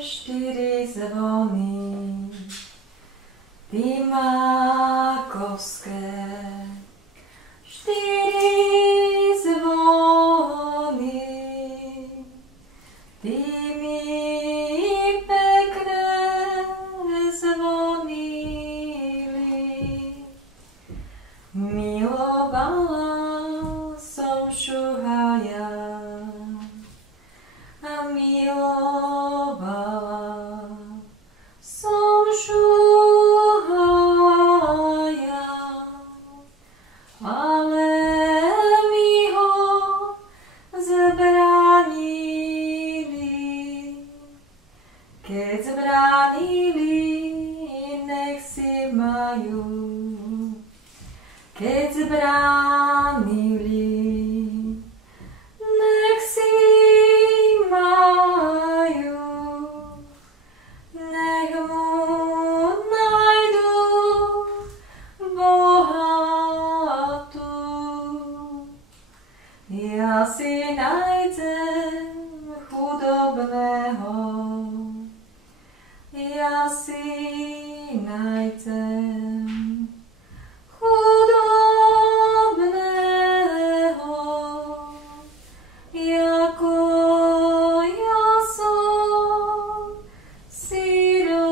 štyri zvony, ty mákovské. Štyri zvony, ty mi pekné zvonili. Milovala som šuhaja a milovala som šuhaja, ale mi ho zbránili. Keď zbránili, nech si majú. Keď zbránili, nech si majú. Nech mu nájdu bohatú. Ja si nájdem chudobného. Ja si nájdem chudobného, jako ja som sirotu.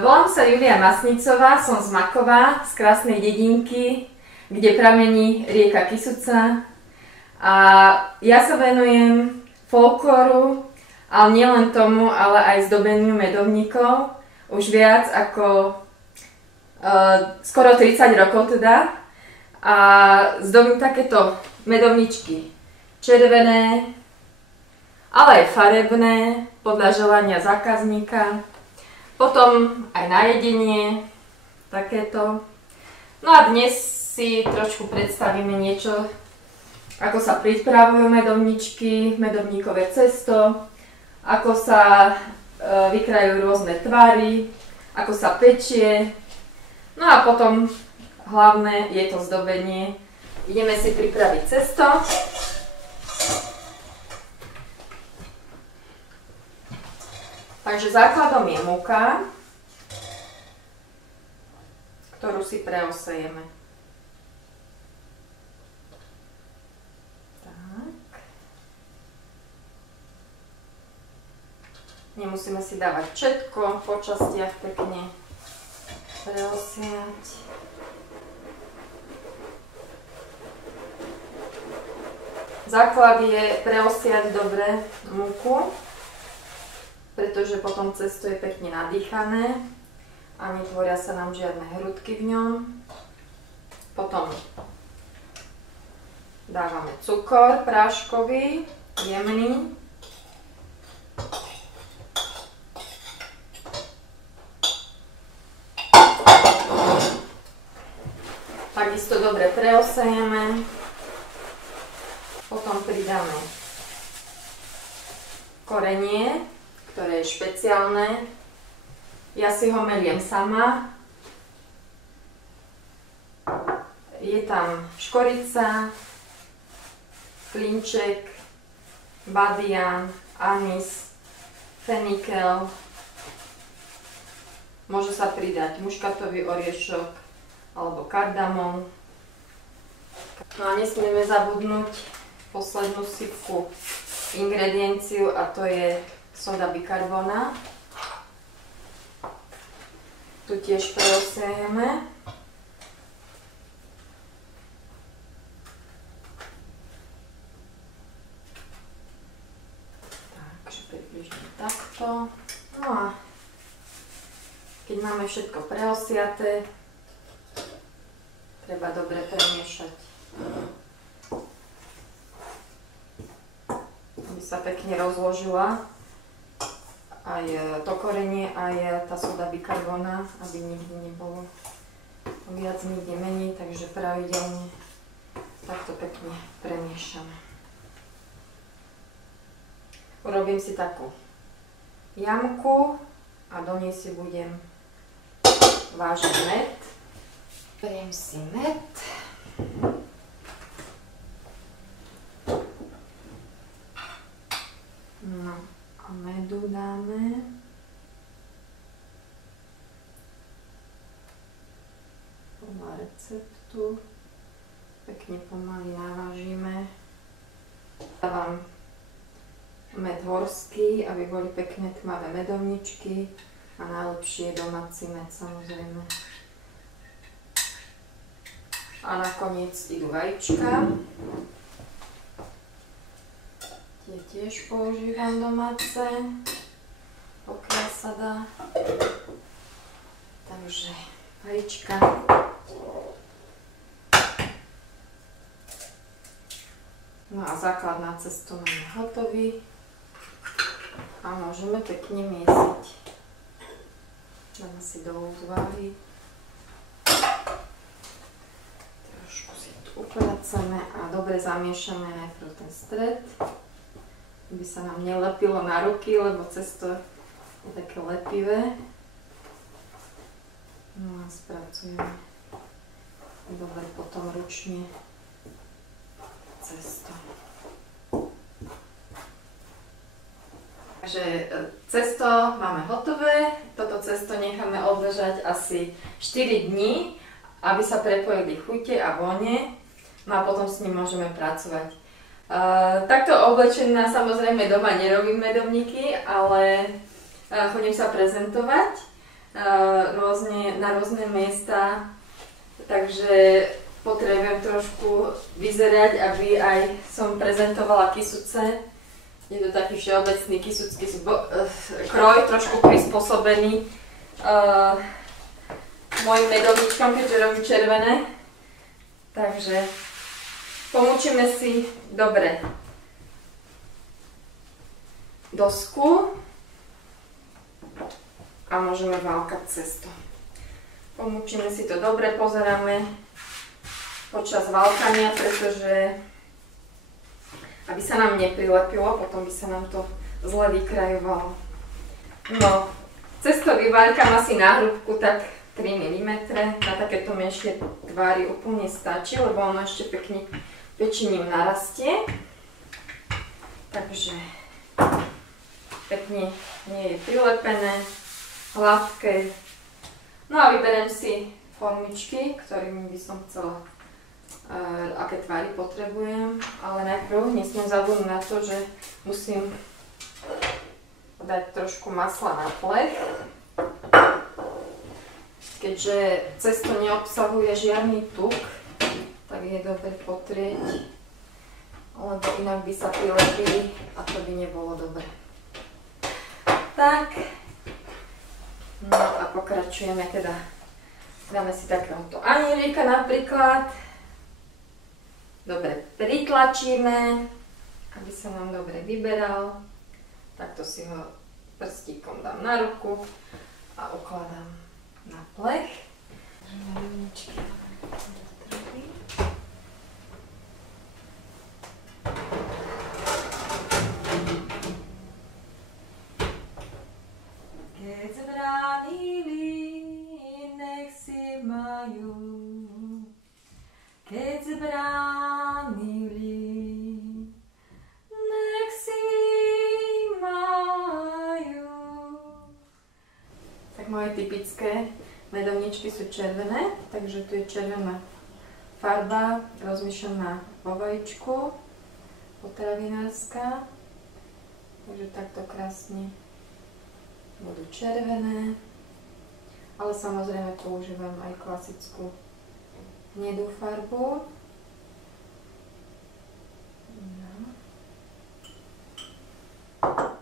Volám sa Julia Masnicová, som z Makova, z krásnej dedinky, kde pramení rieka Kysuca. A ja sa venujem folklóru, ale nielen tomu, ale aj zdobeniu medovníkov. Už viac ako skoro 30 rokov teda. A zdobím takéto medovničky červené, ale aj farebné, podľa želania zákazníka. Potom aj na jedenie, takéto. No a dnes si trošku predstavíme niečo, ako sa pripravujú medovničky, medovníkové cesto, ako sa vykrajujú rôzne tvary, ako sa pečie. No a potom hlavné je to zdobenie. Ideme si pripraviť cesto. Takže základom je múka, ktorú si preosejeme. Nemusíme si dávať všetko, po častiach pekne preosiať. Základ je preosiať dobre múku, pretože potom cesto je pekne nadýchané a netvoria sa nám žiadne hrudky v ňom. Potom dávame cukor práškový, jemný. Takisto dobre preosejeme. Potom pridáme korenie, ktoré je špeciálne. Ja si ho meliem sama. Je tam škorica, klinček, badian, anis, fenikel. Môže sa pridať muškatový oriešok alebo kardamom. No a nesmieme zabudnúť poslednú sypku ingredienciu, a to je soda bikarbona. Tu tiež preosejeme. Takže približne takto. No a keď máme všetko preosiaté, treba dobre premiešať, aby sa pekne rozložila aj to korenie, aj tá soda bikarbona, aby nikdy nebolo viac, nikdy menej, takže pravidelne takto pekne premiešame. Urobím si takú jamku a do nej si budem vážiť med. Beriem si med. medu dáme. Podľa receptu. Pekne pomaly navážime. Dávam med horský, aby boli pekne tmavé medovničky a najlepšie domáci med, samozrejme. A nakoniec idú vajíčka. Tie tiež používam domáce, pokiaľ sa dá. Takže vajíčka. No a základ na cesto máme hotový a môžeme pekne miesiť. Dáme si dolu z váhy. Trošku si tu upraceme a dobre zamiešame najprv ten stred, aby sa nám nelepilo na ruky, lebo cesto je také lepivé. No a spracujeme dobre potom ručne cesto. Takže cesto máme hotové, toto cesto necháme odležať asi 4 dní, aby sa prepojili chute a vône, no a potom s ním môžeme pracovať. Takto oblečená samozrejme doma nerobím medovníky, ale chodím sa prezentovať na rôzne miesta, takže potrebujem trošku vyzerať, aby aj som prezentovala kysuce. Je to taký všeobecný kysucký kroj, trošku prispôsobený mojim medovničkom, keďže robím červené. Takže pomúčime si dobre dosku a môžeme válkať cesto. Pomúčime si to dobre, pozeráme počas válkania, pretože aby sa nám neprilepilo, potom by sa nám to zle vykrajovalo. No, cesto vyvárkam asi na hrúbku tak 3 mm, na takéto menšie tvári úplne stačí, lebo ono ešte pekne pečením narastie. Takže pekne nie je prilepené, hladké. No a vyberiem si formičky, ktorými by som chcela aké tvary potrebujem, ale najprv nesmiem zabudnúť na to, že musím dať trošku masla na plech, keďže cesto neobsahuje žiadny tuk, tak je dobre potrieť, lebo inak by sa prilepili a to by nebolo dobre. Tak, no a pokračujeme teda. Dáme si takéhoto anielika napríklad. Dobre pritlačíme, aby sa nám dobre vyberal. Takto si ho prstíkom dám na ruku a ukladám na plech. Keď zbránili, nech si majú. Keď zbránili, nech si majú. Tak moje typické medovničky sú červené, takže tu je červená farba rozmiešaná vo vajíčku, potravinárska. Takže takto krásne budú červené, ale samozrejme používam aj klasickú hnedú farbu. No.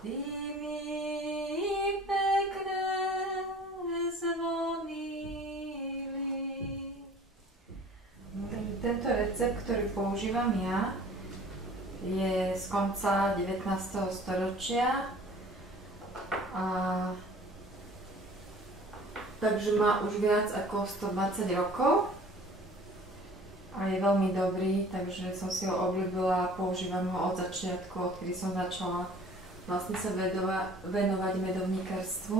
Ty mi pekné zvonili. Takže tento recept, ktorý používam ja, je z konca 19. storočia. Takže má už viac ako 120 rokov. A je veľmi dobrý, takže som si ho obľúbila a používam ho od začiatku, odkedy som začala vlastne sa venovať medovníkarstvu.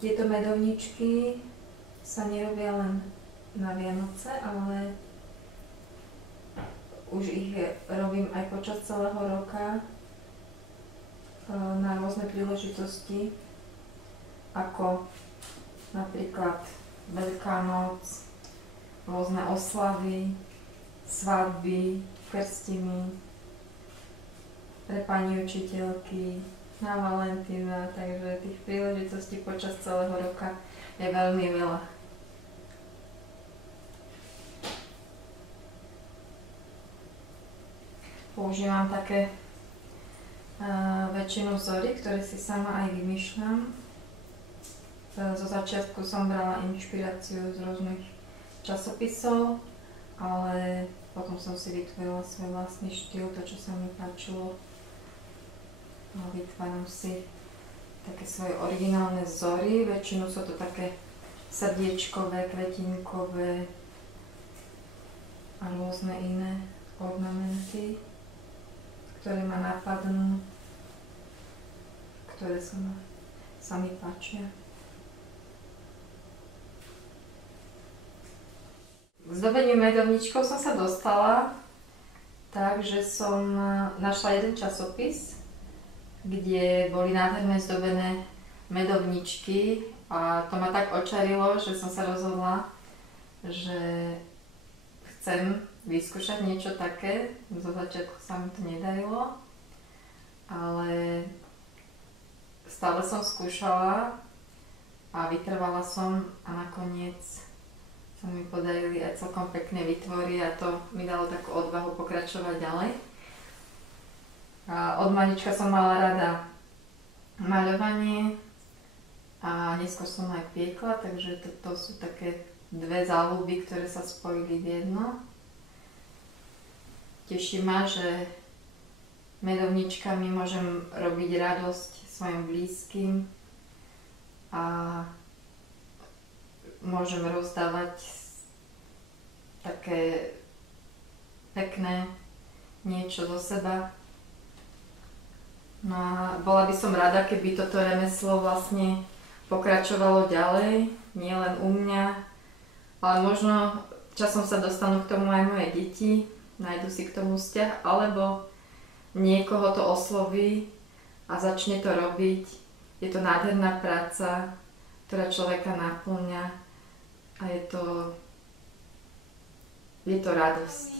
Tieto medovničky sa nerobia len na Vianoce, ale už ich robím aj počas celého roka na rôzne príležitosti, ako napríklad Veľká noc, rôzne oslavy, svadby, krstiny, pre pani učiteľky, na Valentína, takže tých príležitostí počas celého roka je veľmi veľa. Používam také väčšinu vzory, ktoré si sama aj vymýšľam. Zo začiatku som brala inšpiráciu z rôznych časopisov, ale potom som si vytvorila svoj vlastný štýl, to čo sa mi páčilo. Vytváram si také svoje originálne vzory, väčšinou sú to také srdiečkové, kvetinkové a rôzne iné ornamenty, ktoré ma napadnú, ktoré sa ma sami páčia. K zdobeniu medovničkou som sa dostala tak, že som našla jeden časopis, kde boli nádherné zdobené medovničky a to ma tak očarilo, že som sa rozhodla, že chcem vyskúšať niečo také. Zo začiatku sa mi to nedarilo, ale stále som skúšala a vytrvala som a nakoniec sa mi podarili aj celkom pekne vytvoriť a to mi dalo takú odvahu pokračovať ďalej. A od malička som mala rada maľovanie a neskôr som aj piekla, takže to sú také dve záľuby, ktoré sa spojili v jedno. Teší ma, že medovničkami môžem robiť radosť svojim blízkym a môžem rozdávať také pekné niečo zo seba. No a bola by som rada, keby toto remeslo vlastne pokračovalo ďalej, nie len u mňa, ale možno časom sa dostanú k tomu aj moje deti, nájdu si k tomu vzťah, alebo niekoho to osloví a začne to robiť. Je to nádherná práca, ktorá človeka naplňa a je to radosť.